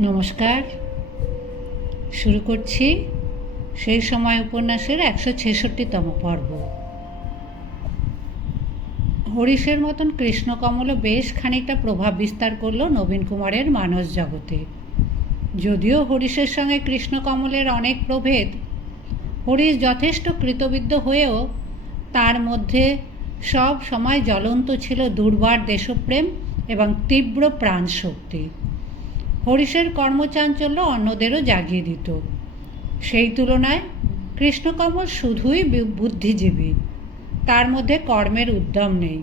নমস্কার। শুরু করছি সেই সময় উপন্যাসের 166তম পর্ব। হরিশের মতন কৃষ্ণকমলও বেশ খানিকটা প্রভাব বিস্তার করল নবীন কুমারের মানস জগতে। যদিও হরিশের সঙ্গে কৃষ্ণকমলের অনেক প্রভেদ, হরিশ যথেষ্ট কৃতবিদ্য হয়েও তার মধ্যে সব সময় জ্বলন্ত ছিল দুর্বার দেশপ্রেম এবং তীব্র প্রাণশক্তি। হরিশের কর্মচাঞ্চল্য অন্যদেরও জাগিয়ে দিত। সেই তুলনায় কৃষ্ণকমল শুধুই বুদ্ধিজীবী, তার মধ্যে কর্মের উদ্যম নেই,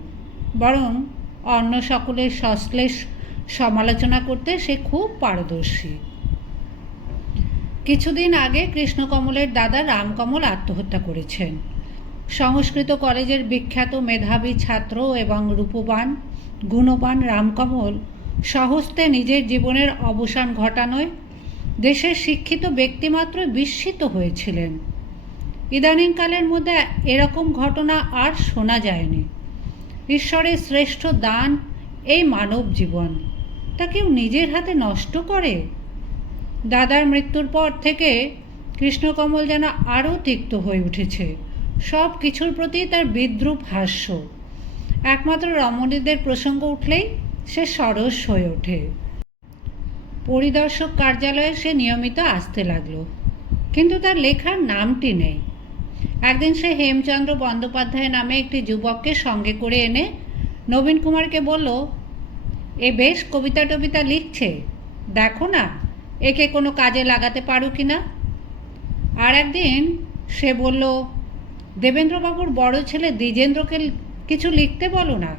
বরং অন্য সকলের সশ্লেষ সমালোচনা করতে সে খুব পারদর্শী। কিছুদিন আগে কৃষ্ণকমলের দাদা রামকমল আত্মহত্যা করেছেন। সংস্কৃত কলেজের বিখ্যাত মেধাবী ছাত্র এবং রূপবান গুণবান রামকমল স্বহস্তে নিজের জীবনের অবসান ঘটানোয় দেশের শিক্ষিত ব্যক্তিমাত্র বিস্মিত হয়েছিলেন। ইদানিংকালের মধ্যে এরকম ঘটনা আর শোনা যায়নি। ঈশ্বরের শ্রেষ্ঠ দান এই মানব জীবন, তা কেউ নিজের হাতে নষ্ট করে? দাদার মৃত্যুর পর থেকে কৃষ্ণকমল যেন আরও তিক্ত হয়ে উঠেছে। সব কিছুর প্রতি তার বিদ্রূপ হাস্য। একমাত্র রমণীদের প্রসঙ্গ উঠলেই সে সরস হয়ে ওঠে। পরিদর্শক কার্যালয়ে সে নিয়মিত আসতে লাগলো, কিন্তু তার লেখার নামটি নেই। একদিন সে হেমচন্দ্র বন্দ্যোপাধ্যায় নামে একটি যুবককে সঙ্গে করে এনে নবীন কুমারকে বলল, এ বেশ কবিতা টবিতা লিখছে, দেখো না একে কোনো কাজে লাগাতে পারো কি না। আর একদিন সে বলল, দেবেন্দ্রবাবুর বড় ছেলে দ্বিজেন্দ্রকে কিছু লিখতে বলো না।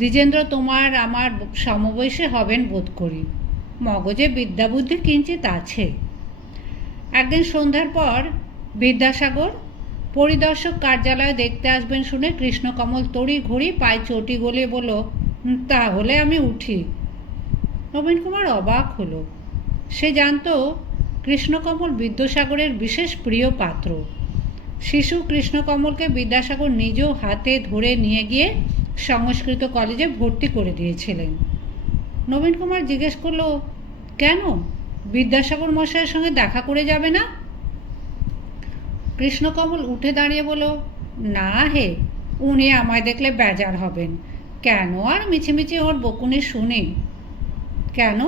দ্বিজেন্দ্র তোমার আমার সমবয়সী হবেন বোধ করি, মগজে বিদ্যাবুদ্ধি কিঞ্চিত আছে। একদিন সন্ধ্যার পর বিদ্যাসাগর পরিদর্শক কার্যালয়ে দেখতে আসবেন শুনে কৃষ্ণকমল তড়ি ঘড়ি পায়ে চটি গলিয়ে বলল, তাহলে আমি উঠি। নবীন কুমার অবাক হলো। সে জানত কৃষ্ণকমল বিদ্যাসাগরের বিশেষ প্রিয় পাত্র। শিশু কৃষ্ণকমলকে বিদ্যাসাগর নিজ হাতে ধরে নিয়ে গিয়ে সংস্কৃত কলেজে ভর্তি করে দিয়েছিলেন। নবীন কুমার জিজ্ঞেস করল, কেন, বিদ্যাসাগর মশাইয়ের সঙ্গে দেখা করে যাবে না? কৃষ্ণকমল উঠে দাঁড়িয়ে বলল, না হে, উনি আমায় দেখলে বেজার হবেন। কেন আর মিছিমিছি ওর বকুনি শুনি? কেন,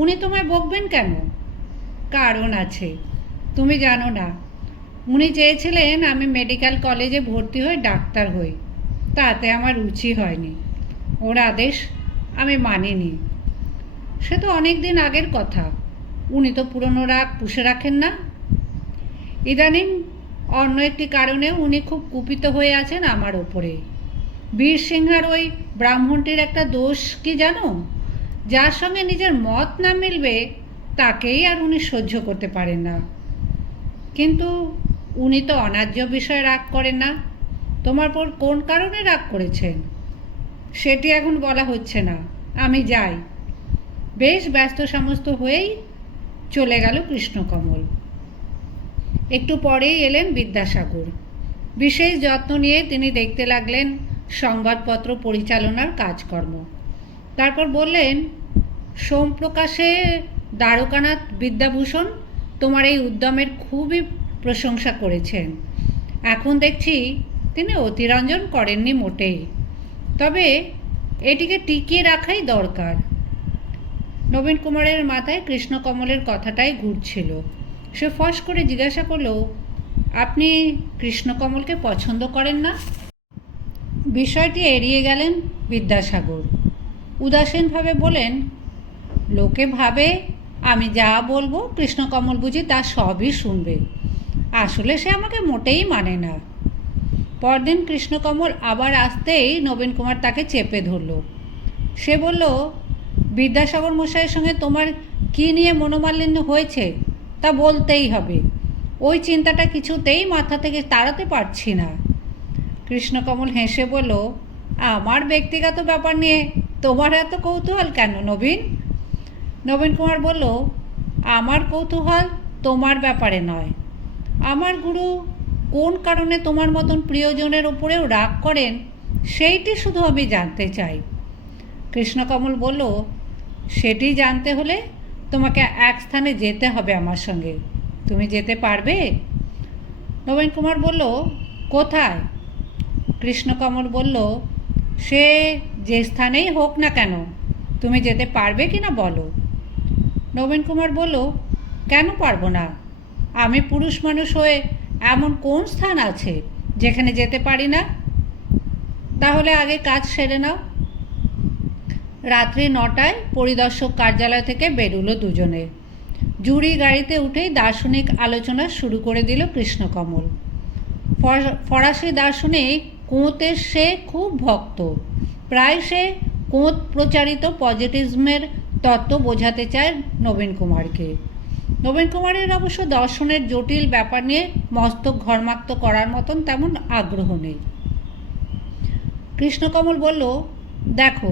উনি তোমায় বকবেন কেন? কারণ আছে, তুমি জানো না। উনি চেয়েছিলেন আমি মেডিকেল কলেজে ভর্তি হয়ে ডাক্তার হই, তাতে আমার রুচি হয়নি। ওর আদেশ আমি মানিনি। সে তো অনেক দিন আগের কথা, উনি তো পুরনো রাগ পুষে রাখেন না। ইদানিং অন্য একটি কারণে উনি খুব কুপিত হয়ে আছেন আমার ওপরে। বীরসিংহার ওই ব্রাহ্মণটির একটা দোষ কি জানো? যার সঙ্গে নিজের মত না মিলবে তাকেই আর উনি সহ্য করতে পারেন না। কিন্তু উনি তো অন্যায্য বিষয়ে রাগ করেন না। তোমার পর কোন কারণে রাগ করেছেন সেটি এখন বলা হচ্ছে না, আমি যাই। বেশ ব্যস্ত সমস্ত হয়েই চলে গেল কৃষ্ণকমল। একটু পরেই এলেন বিদ্যাসাগর। বিশেষ যত্ন নিয়ে তিনি দেখতে লাগলেন সংবাদপত্র পরিচালনার কাজকর্ম। তারপর বললেন, সোমপ্রকাশে দ্বারকানাথ বিদ্যাভূষণ তোমার এই উদ্যমের খুবই প্রশংসা করেছেন। এখন দেখছি তিনি অতিরঞ্জন করেননি মোটেই, তবে এটিকে টিকিয়ে রাখাই দরকার। নবীন কুমারের মাথায় কৃষ্ণকমলের কথাটাই ঘুরছিল। সে ফস করে জিজ্ঞাসা করল, আপনি কৃষ্ণকমলকে পছন্দ করেন না? বিষয়টি এড়িয়ে গেলেন বিদ্যাসাগর। উদাসীনভাবে বলেন, লোকে ভাবে আমি যা বলবো কৃষ্ণকমল বুঝি তা সবই শুনবে। আসলে সে আমাকে মোটেই মানে না। পরদিন কৃষ্ণকমল আবার আসতেই নবীন কুমার তাকে চেপে ধরল। সে বলল, বিদ্যাসাগর মশাইয়ের সঙ্গে তোমার কী নিয়ে মনোমালিন্য হয়েছে তা বলতেই হবে। ওই চিন্তাটা কিছুতেই মাথা থেকে তাড়াতে পারছি না। কৃষ্ণকমল হেসে বলল, আমার ব্যক্তিগত ব্যাপার নিয়ে তোমার এত কৌতূহল কেন নবীন? নবীন কুমার বলল, আমার কৌতূহল তোমার ব্যাপারে নয়। আমার গুরু কোন কারণে তোমার মতন প্রিয়জনের উপরেও রাগ করেন সেইটি শুধু আমি জানতে চাই। কৃষ্ণকমল বলল, সেটি জানতে হলে তোমাকে এক স্থানে যেতে হবে আমার সঙ্গে। তুমি যেতে পারবে? নবীন কুমার বলল, কোথায়? কৃষ্ণকমল বলল, সে যে স্থানেই হোক না কেন, তুমি যেতে পারবে কি না বলো। নবীন কুমার বলল, কেন পারবো না? আমি পুরুষ মানুষ হয়ে এমন কোন স্থান আছে যেখানে যেতে পারি না? তাহলে আগে কাজ সেরে নাও। রাত্রি 9টায় পরিদর্শক কার্যালয় থেকে বেরুলো দুজনে। জুড়ি গাড়িতে উঠেই দার্শনিক আলোচনা শুরু করে দিল কৃষ্ণকমল। ফরাসি দার্শনিক কোঁতের সে খুব ভক্ত। প্রায় সে কোঁত প্রচারিত পজিটিভিজমের তত্ত্ব বোঝাতে চায় নবীন কুমারকে। নবীন কুমারের অবশ্য দর্শনের জটিল ব্যাপার নিয়ে মস্তক ঘর্মাক্ত করার মতন তেমন আগ্রহ নেই। কৃষ্ণকমল বলল, দেখো,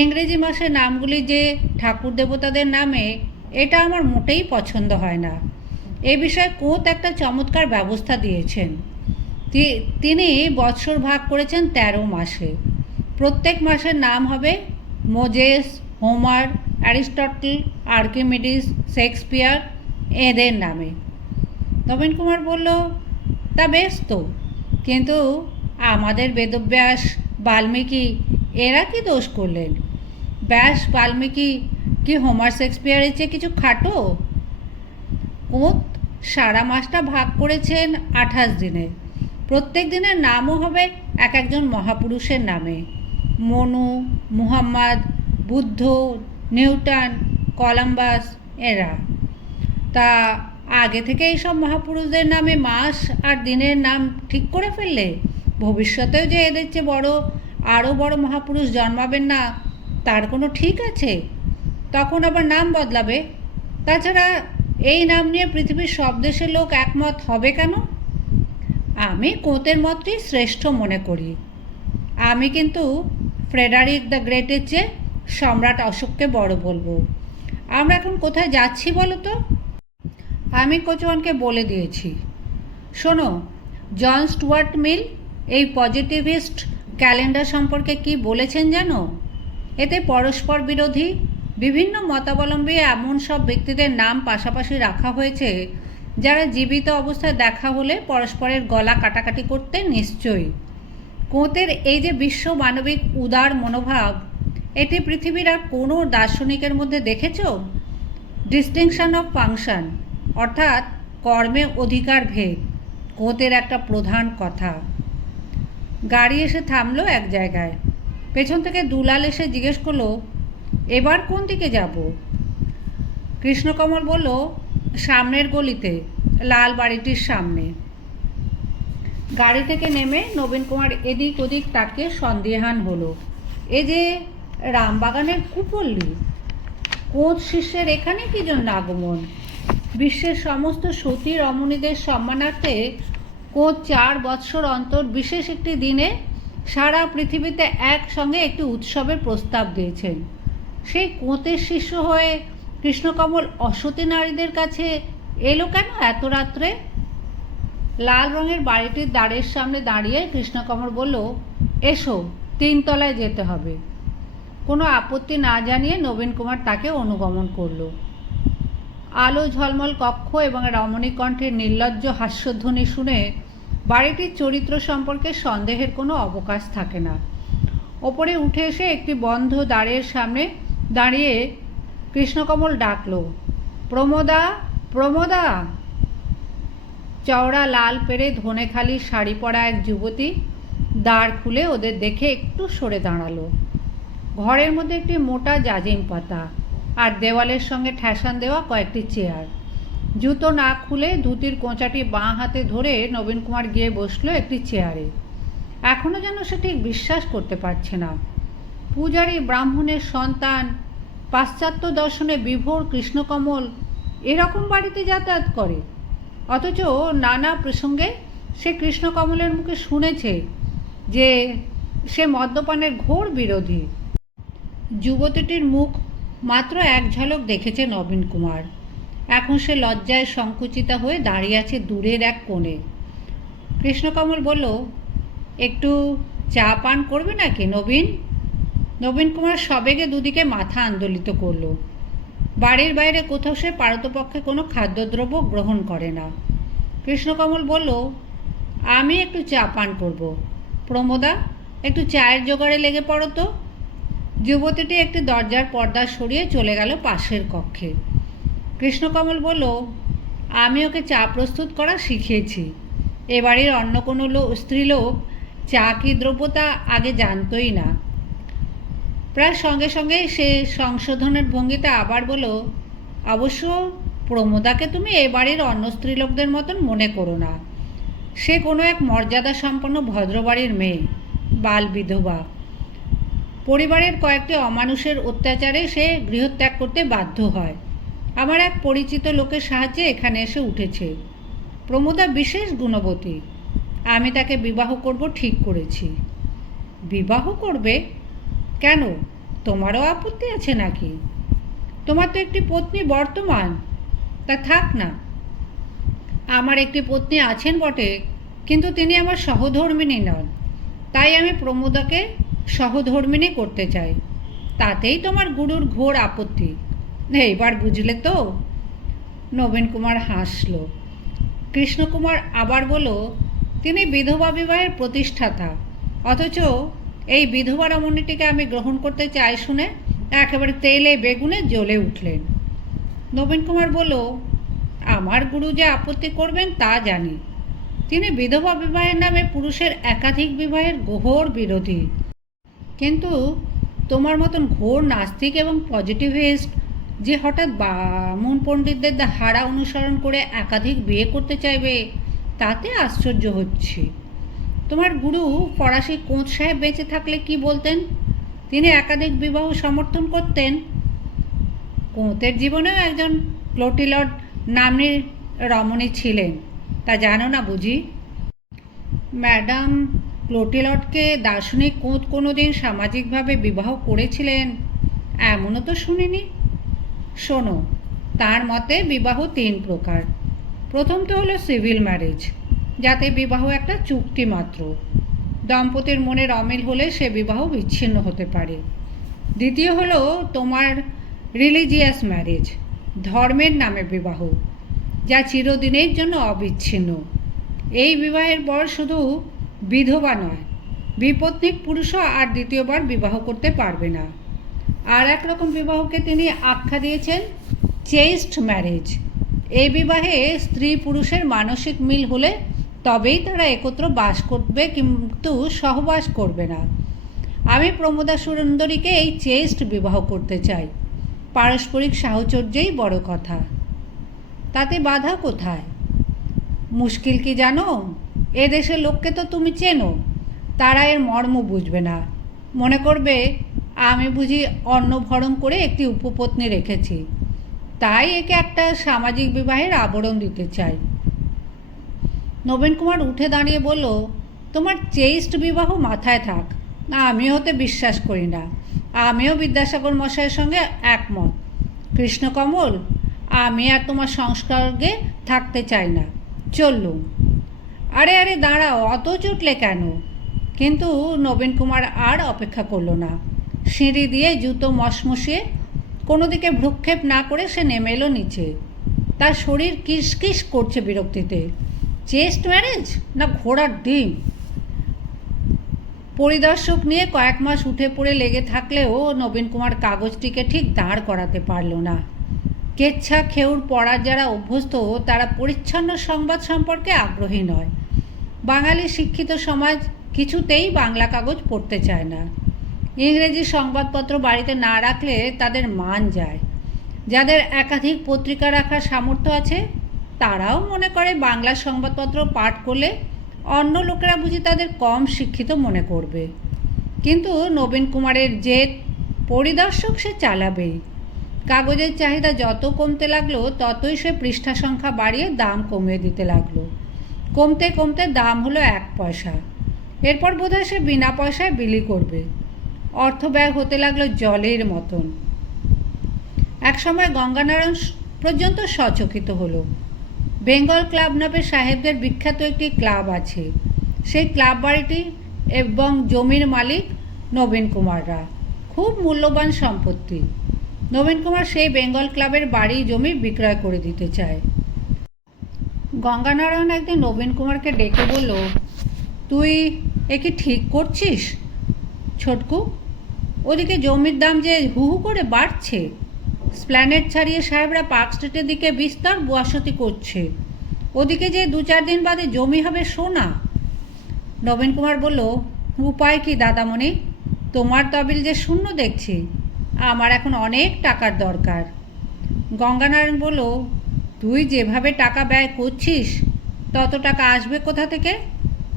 ইংরেজি মাসের নামগুলি যে ঠাকুর দেবতাদের নামে, এটা আমার মোটেই পছন্দ হয় না। এ বিষয়ে কোঁত একটা চমৎকার ব্যবস্থা দিয়েছেন। তিনি বৎসর ভাগ করেছেন 13 মাসে। প্রত্যেক মাসের নাম হবে Moses, Homer, Aristotle, Archimedes, Shakespeare এদের নামে। নবীন কুমার বলল, তা বেশ তো, কিন্তু আমাদের বেদব্যাস, বাল্মীকি এরা কি দোষ করলেন? ব্যাস, বাল্মীকি কি হোমার, শেক্সপিয়ারের চেয়ে কিছু খাটো? কোঁত সারা মাসটা ভাগ করেছেন 28 দিনে। প্রত্যেক দিনের নামও হবে এক একজন মহাপুরুষের নামে। মনু, মুহাম্মদ, বুদ্ধ, নিউটন, কলম্বাস এরা। তা আগে থেকে এইসব মহাপুরুষদের নামে মাস আর দিনের নাম ঠিক করে ফেললে ভবিষ্যতেও যে এদের চেয়ে বড় আরও বড় মহাপুরুষ জন্মাবেন না তার কোনো ঠিক আছে? তখন আবার নাম বদলাবে। তাছাড়া এই নাম নিয়ে পৃথিবীর সব দেশের লোক একমত হবে কেন? আমি কোঁতের মতই শ্রেষ্ঠ মনে করি। আমি কিন্তু ফ্রেডারিক দ্য গ্রেটের চেয়ে সম্রাট অশোককে বড় বলবো। আমরা এখন কোথায় যাচ্ছি বলো তো? আমি কোচওয়ানকে বলে দিয়েছি। শোনো, জন স্টুয়ার্ট মিল এই পজিটিভিস্ট ক্যালেন্ডার সম্পর্কে কি বলেছেন জানো? এতে পরস্পর বিরোধী বিভিন্ন মতাবলম্বী এমন সব ব্যক্তিদের নাম পাশাপাশি রাখা হয়েছে যারা জীবিত অবস্থায় দেখা হলে পরস্পরের গলা কাটাকাটি করতে নিশ্চয়ই। কোঁতের এই যে বিশ্ব মানবিক উদার মনোভাব, এটি পৃথিবীর আর কোনো দার্শনিকের মধ্যে দেখেছ? ডিস্টিংশন অফ ফাংশন, অর্থাৎ কর্মে অধিকার ভেদ, কোঁতের একটা প্রধান কথা। গাড়ি এসে থামলো এক জায়গায়। পেছন থেকে দুলাল এসে জিজ্ঞেস করলো, এবার কোন দিকে যাব? কৃষ্ণকমল বলল, সামনের গলিতে, লাল বাড়িটির সামনে। গাড়ি থেকে নেমে নবীন কুমার এদিক ওদিক তাকিয়ে সন্দিহান হলো। এ যে রামবাগানের কুপল্লী, কোঁত শিষ্যের এখানে কি জন্য আগমন? বিশ্বের সমস্ত সতী রমণীদের সম্মানার্থে কোঁত 4 বৎসর অন্তর বিশেষ একটি দিনে সারা পৃথিবীতে একসঙ্গে একটি উৎসবের প্রস্তাব দিয়েছেন। সেই কোঁতের শিষ্য হয়ে কৃষ্ণকমল অসতী নারীদের কাছে এলো কেন এত রাত্রে? লাল রঙের বাড়িটির দ্বারের সামনে দাঁড়িয়ে কৃষ্ণকমল বলল, এসো, 3 তলায় যেতে হবে। কোনো আপত্তি না জানিয়ে নবীন কুমার তাকে অনুগমন করল। আলো ঝলমল কক্ষ এবং রমণীক কণ্ঠের নির্লজ্জ হাস্যধ্বনি শুনে বাড়িটির চরিত্র সম্পর্কে সন্দেহের কোনো অবকাশ থাকে না। ওপরে উঠে এসে একটি বন্ধ দ্বারের সামনে দাঁড়িয়ে কৃষ্ণকমল ডাকল, প্রমোদা, প্রমোদা। চওড়া লাল পেরে ধনেখালি শাড়ি পরা এক যুবতী দ্বার খুলে ওদের দেখে একটু সরে দাঁড়ালো। ঘরের মধ্যে একটি মোটা জাজিম পাতা আর দেওয়ালের সঙ্গে ঠেসান দেওয়া কয়েকটি চেয়ার। জুতো না খুলে ধুতির কোঁচাটি বাঁ হাতে ধরে নবীন কুমার গিয়ে বসলো একটি চেয়ারে। এখনও যেন সে ঠিক বিশ্বাস করতে পারছে না। পূজারী ব্রাহ্মণের সন্তান, পাশ্চাত্য দর্শনে বিভোর কৃষ্ণকমল এরকম বাড়িতে যাতায়াত করে। অথচ নানা প্রসঙ্গে সে কৃষ্ণকমলের মুখে শুনেছে যে সে মদ্যপানের ঘোর বিরোধী। যুবতীটির মুখ মাত্র এক ঝলক দেখেছে নবীন কুমার। এখন সে লজ্জায় সংকুচিতা হয়ে দাঁড়িয়ে আছে দূরের এক কোণে। কৃষ্ণকমল বলল, একটু চা পান করবে নাকি নবীন? নবীন কুমার সবেগে দুদিকে মাথা আন্দোলিত করল। বাড়ির বাইরে কোথাও সে পারতপক্ষে কোনো খাদ্যদ্রব্য গ্রহণ করে না। কৃষ্ণকমল বলল, আমি একটু চা পান করব। প্রমোদা, একটু চায়ের জোগাড়ে লেগে পড়ো তো। যুবতীটি একটি দরজার পর্দা সরিয়ে চলে গেল পাশের কক্ষে। কৃষ্ণকমল বলল, আমি ওকে চা প্রস্তুত করা শিখিয়েছি। এ বাড়ির অন্য কোনো স্ত্রীলোক চা কী দ্রব্য তা আগে জানতই না। প্রায় সঙ্গে সঙ্গে সে সংশোধনের ভঙ্গিতে আবার বলল, অবশ্য প্রমোদাকে তুমি এ বাড়ির অন্য স্ত্রীলোকদের মতন মনে করো না। সে কোনো এক মর্যাদা সম্পন্ন ভদ্রবাড়ির মেয়ে, বাল বিধবা। পরিবারের কয়েকটি অমানুষের অত্যাচারে সে গৃহত্যাগ করতে বাধ্য হয়। আমার এক পরিচিত লোকের সাহায্যে এখানে এসে উঠেছে। প্রমোদা বিশেষ গুণবতী। আমি তাকে বিবাহ করব ঠিক করেছি। বিবাহ করবে? কেন, তোমারও আপত্তি আছে নাকি? তোমার তো একটি পত্নী বর্তমান। তা থাক না। আমার একটি পত্নী আছেন বটে, কিন্তু তিনি আমার সহধর্মিণী নন। তাই আমি প্রমোদাকে সহধর্মিণী করতে চাই। তাতেই তোমার গুরুর ঘোর আপত্তি। এইবার বুঝলে তো? নবীন কুমার হাসল। কৃষ্ণকুমার আবার বলল, তিনি বিধবা বিবাহের প্রতিষ্ঠাতা, অথচ এই বিধবা রমণীটিকে আমি গ্রহণ করতে চাই শুনে একেবারে তেলে বেগুনে জ্বলে উঠলেন। নবীন কুমার বলল, আমার গুরু যে আপত্তি করবেন তা জানি। তিনি বিধবা বিবাহের নামে পুরুষের একাধিক বিবাহের ঘোর বিরোধী। কিন্তু তোমার মতন ঘোর নাস্তিক এবং পজিটিভিস্ট যে হঠাৎ বামুন পণ্ডিতদের ধারা অনুসরণ করে একাধিক বিয়ে করতে চাইবে, তাতে আশ্চর্য হচ্ছে। তোমার গুরু ফরাসি কোঁচ সাহেব বেঁচে থাকলে কি বলতেন? তিনি একাধিক বিবাহ সমর্থন করতেন। কোঁতের জীবনেও একজন ক্লোটিলড নাম্নী রমণী ছিলেন, তা জানো না বুঝি? ম্যাডাম ক্লোটিলডকে দার্শনিক কোঁত কোনোদিন সামাজিকভাবে বিবাহ করেছিলেন এমনও তো শুনিনি। শোনো, তার মতে বিবাহ 3 প্রকার। প্রথম তো হলো সিভিল ম্যারেজ, যাতে বিবাহ একটা চুক্তি মাত্র। দম্পতির মনের অমিল হলে সে বিবাহ বিচ্ছিন্ন হতে পারে। দ্বিতীয় হলো তোমার রিলিজিয়াস ম্যারেজ, ধর্মের নামে বিবাহ, যা চিরদিনের জন্য অবিচ্ছিন্ন। এই বিবাহের পর শুধু বিধবা নয়, বিপত্নিক পুরুষও আর দ্বিতীয়বার বিবাহ করতে পারবে না। আর এক রকম বিবাহকে তিনি আখ্যা দিয়েছেন চেস্ট ম্যারেজ। এই বিবাহে স্ত্রী পুরুষের মানসিক মিল হলে তবেই তারা একত্র বাস করবে, কিন্তু সহবাস করবে না। আমি প্রমোদা সুন্দরীকে এই চেস্ট বিবাহ করতে চাই। পারস্পরিক সাহচর্যেই বড় কথা। তাতে বাধা কোথায়? মুশকিল কি জানো? এদেশের লোককে তো তুমি চেনো, তারা এর মর্ম বুঝবে না। মনে করবে আমি বুঝি অন্নভরণ করে একটি উপপত্নী রেখেছি, তাই একে একটা সামাজিক বিবাহের আবরণ দিতে চাই। নবীন কুমার উঠে দাঁড়িয়ে বলল, তোমার চেস্ট বিবাহ মাথায় থাক। আমি হতে বিশ্বাস করি না। আমিও বিদ্যাসাগর মশাইয়ের সঙ্গে একমত। কৃষ্ণকমল, আমি আর তোমার সংস্কারে থাকতে চাই না। চললুম। আরে আরে দাঁড়াও, অত চটলে কেন? কিন্তু নবীন কুমার আর অপেক্ষা করল না। সিঁড়ি দিয়ে জুতো মশমশিয়ে কোনো দিকে ভ্রুক্ষেপ না করে সে নেমে এলো নিচে। তার শরীর কিসকিস করছে বিরক্তিতে। চেস্ট ম্যারেজ না ঘোড়ার ডিম? পরিদর্শক নিয়ে কয়েক মাস উঠে পড়ে লেগে থাকলেও নবীন কুমার কাগজটিকে ঠিক দাঁড় করাতে পারল না। কেচ্ছা খেউর পড়ার যারা অভ্যস্ত তারা পরিচ্ছন্ন সংবাদ সম্পর্কে আগ্রহী নয়। বাঙালি শিক্ষিত সমাজ কিছুতেই বাংলা কাগজ পড়তে চায় না। ইংরেজি সংবাদপত্র বাড়িতে না রাখলে তাদের মান যায়। যাদের একাধিক পত্রিকা রাখার সামর্থ্য আছে তারাও মনে করে বাংলা সংবাদপত্র পাঠ করলে অন্য লোকেরা বুঝি তাদের কম শিক্ষিত মনে করবে। কিন্তু নবীন কুমারের জেদ, পরিদর্শক সে চালাবেই। কাগজের চাহিদা যত কমতে লাগলো ততই সে পৃষ্ঠা সংখ্যা বাড়িয়ে দাম কমিয়ে দিতে লাগলো। কমতে কমতে দাম হলো 1 পয়সা। এরপর বোধহয় সে বিনা পয়সায় বিলি করবে। অর্থ ব্যয় হতে লাগলো জলের মতন। একসময় গঙ্গানারায়ণ পর্যন্ত সচকিত হলো। বেঙ্গল ক্লাব নামে সাহেবদের বিখ্যাত একটি ক্লাব আছে। সেই ক্লাব বাড়িটি এবং জমির মালিক নবীন কুমাররা। খুব মূল্যবান সম্পত্তি। নবীন কুমার সেই বেঙ্গল ক্লাবের বাড়ি জমি বিক্রয় করে দিতে চায়। গঙ্গানারায়ণ একদিন নবীন কুমারকে ডেকে বলল, তুই এ কি ঠিক করছিস ছোটকু? ওদিকে জমির দাম যে হু হু করে বাড়ছে। স্প্ল্যানেড ছাড়িয়ে সাহেবরা পার্ক স্ট্রিটের দিকে বিস্তর বসতি করছে। ওদিকে যে 2-4 দিন বাদে জমি হবে সোনা। নবীন কুমার বলল, উপায় কি দাদামণি? তোমার তবিল যে শূন্য দেখছি। আমার এখন অনেক টাকার দরকার। গঙ্গানারায়ণ বলল, তুই যেভাবে টাকা ব্যয় করছিস তত টাকা আসবে কোথা থেকে?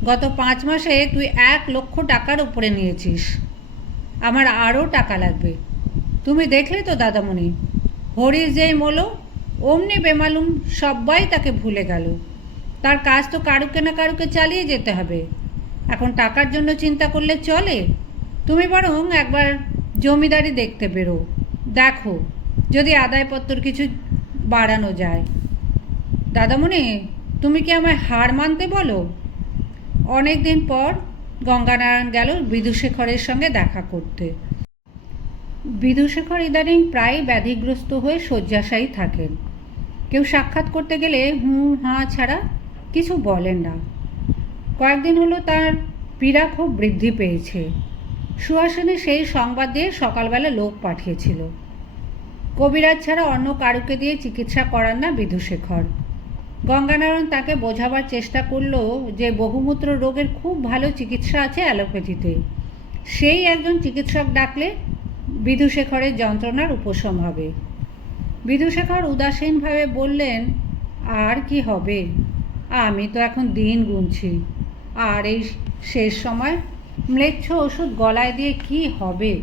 গত 5 মাসে তুই 1 লক্ষ টাকার উপরে নিয়েছিস। আমার আরও টাকা লাগবে। তুমি দেখলে তো দাদামণি, হরিশ যেই মোলো অমনি বেমালুম সবাই তাকে ভুলে গেল। তার কাজ তো কারুকে না কারুকে চালিয়ে যেতে হবে। এখন টাকার জন্য চিন্তা করলে চলে? তুমি বরং একবার জমিদারি দেখতে বেরো, দেখো যদি আদায়পত্র কিছু বাড়ানো যায়। দাদামণি, তুমি কি আমায় হার মানতে বলো? অনেক দিন পর গঙ্গানারায়ণ গেল বিধুশেখরের সঙ্গে দেখা করতে। বিধুশেখর ইদানিং প্রায় ব্যাধিগ্রস্ত হয়ে শয্যাশায়ী থাকেন। কেউ সাক্ষাৎ করতে গেলে হুঁ হাঁ ছাড়া কিছু বলেন না। কয়েকদিন হলো তার পীড়া খুব বৃদ্ধি পেয়েছে। সুহাসিনী সেই সংবাদ দিয়ে সকালবেলা লোক পাঠিয়েছিল। কবিরাজ ছাড়া অন্য কারুকে দিয়ে চিকিৎসা করান না বিধুশেখর। গঙ্গানারায়ণ তাকে বোঝাবার চেষ্টা করল যে বহুমূত্র রোগের খুব ভালো চিকিৎসা আছে অ্যালোপ্যাথিতে। সেই একজন চিকিৎসক ডাকলে বিধুশেখরের যন্ত্রণার উপশম হবে। বিধুশেখর উদাসীনভাবে বললেন, আর কি হবে? আমি তো এখন দিন গুনছি। আর এই শেষ সময় ম্লেচ্ছ ওষুধ গলায় দিয়ে কি হবে?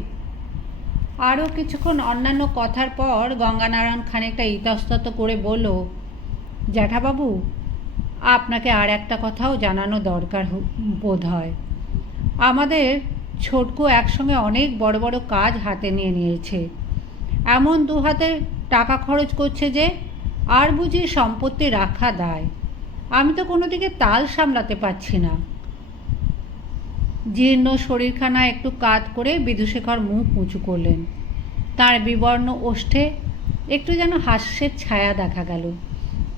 আরও কিছুক্ষণ অন্যান্য কথার পর গঙ্গানারায়ণ খানিকটা ইতস্তত করে বলল, জ্যাঠাবাবু, আপনাকে আর একটা কথাও জানানো দরকার বোধ হয়। আমাদের ছোটকু একসঙ্গে অনেক বড় বড় কাজ হাতে নিয়ে নিয়েছে। এমন দু হাতে টাকা খরচ করছে যে আর বুঝি সম্পত্তি রাখা দায়। আমি তো কোনো দিকে তাল সামলাতে পারছি না। জীর্ণ শরীরখানা একটু কাত করে বিধুশেখর মুখ উঁচু করলেন। তার বিবর্ণ ওষ্ঠে একটু যেন হাস্যের ছায়া দেখা গেল।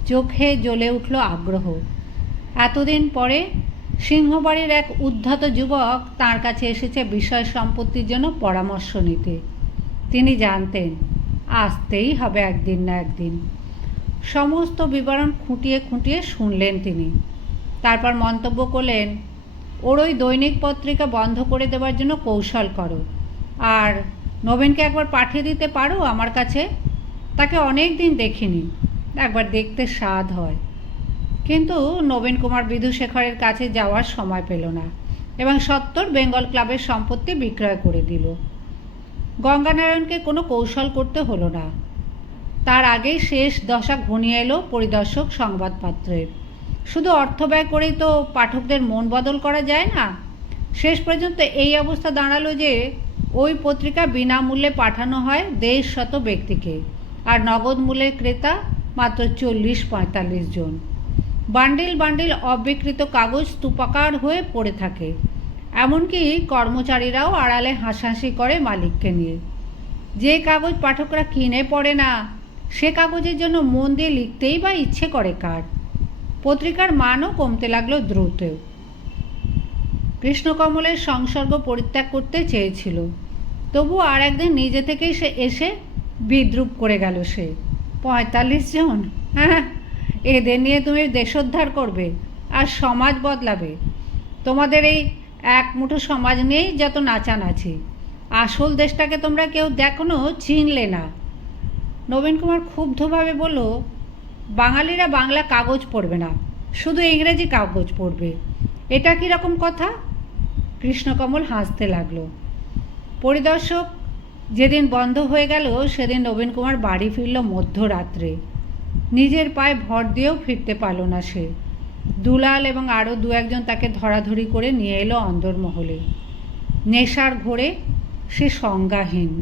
চোখে জ্বলে উঠল আগ্রহ। এতদিন পরে সিংহবাড়ির এক উদ্ধত যুবক তার কাছে এসেছে বিষয় সম্পত্তির জন্য পরামর্শ নিতে। তিনি জানতেন আসতেই হবে একদিন না একদিন। সমস্ত বিবরণ খুঁটিয়ে খুঁটিয়ে শুনলেন তিনি। তারপর মন্তব্য করলেন, ওর ওই দৈনিক পত্রিকা বন্ধ করে দেওয়ার জন্য কৌশল করো। আর নবীনকে একবার পাঠিয়ে দিতে পারো আমার কাছে? তাকে অনেক দিন দেখিনি, একবার দেখতে স্বাদ হয়। কিন্তু নবীন কুমার বিধুশেখরের কাছে যাওয়ার সময় পেল না এবং সত্তর বেঙ্গল ক্লাবের সম্পত্তি বিক্রয় করে দিল। গঙ্গানারায়ণকে কোনো কৌশল করতে হলো না। তার আগেই শেষ দশা ঘনিয়ে এলো পরিদর্শক সংবাদপত্রের। শুধু অর্থ ব্যয় করেই তো পাঠকদের মন বদল করা যায় না। শেষ পর্যন্ত এই অবস্থা দাঁড়ালো যে ওই পত্রিকা বিনামূল্যে পাঠানো হয় 150 ব্যক্তিকে, আর নগদ মূল্যের ক্রেতা মাত্র 40-45 জন। বান্ডিল বান্ডিল অবিকৃত কাগজ স্তূপাকার হয়ে পড়ে থাকে। এমনকি কর্মচারীরাও আড়ালে হাসাহাসি করে মালিককে নিয়ে। যে কাগজ পাঠকরা কিনে পড়ে না, সে কাগজের জন্য মন দিয়ে লিখতেই বা ইচ্ছে করে কার? পত্রিকার মানও কমতে লাগলো দ্রুত। কৃষ্ণকমলের সংসর্গ পরিত্যাগ করতে চেয়েছিল, তবু আর একদিন নিজে থেকেই সে এসে বিদ্রূপ করে গেল। সে 45 জন? হ্যাঁ, এদের নিয়ে তুমি দেশোদ্ধার করবে আর সমাজ বদলাবে? তোমাদের এই এক মুঠো সমাজ নিয়েই যত নাচানাচি। আসল দেশটাকে তোমরা কেউ দেখো চিনলে না। নবীন কুমার ক্ষুব্ধভাবে বলল, বাঙালিরা বাংলা কাগজ পড়বে না, শুধু ইংরেজি কাগজ পড়বে। এটা কীরকম কথা? কৃষ্ণকমল হাসতে লাগলো। পরিদর্শক যেদিন বন্ধ হয়ে গেল সেদিন নবীন কুমার বাড়ি ফিরল মধ্যরাত্রে। নিজের পায়ে ভর দিয়েও ফিরতে পারল না সে। দুলাল এবং আরও 2-1 তাকে ধরাধরি করে নিয়ে এলো অন্দরমহলে। নেশার ঘোরে সে সংজ্ঞাহীন।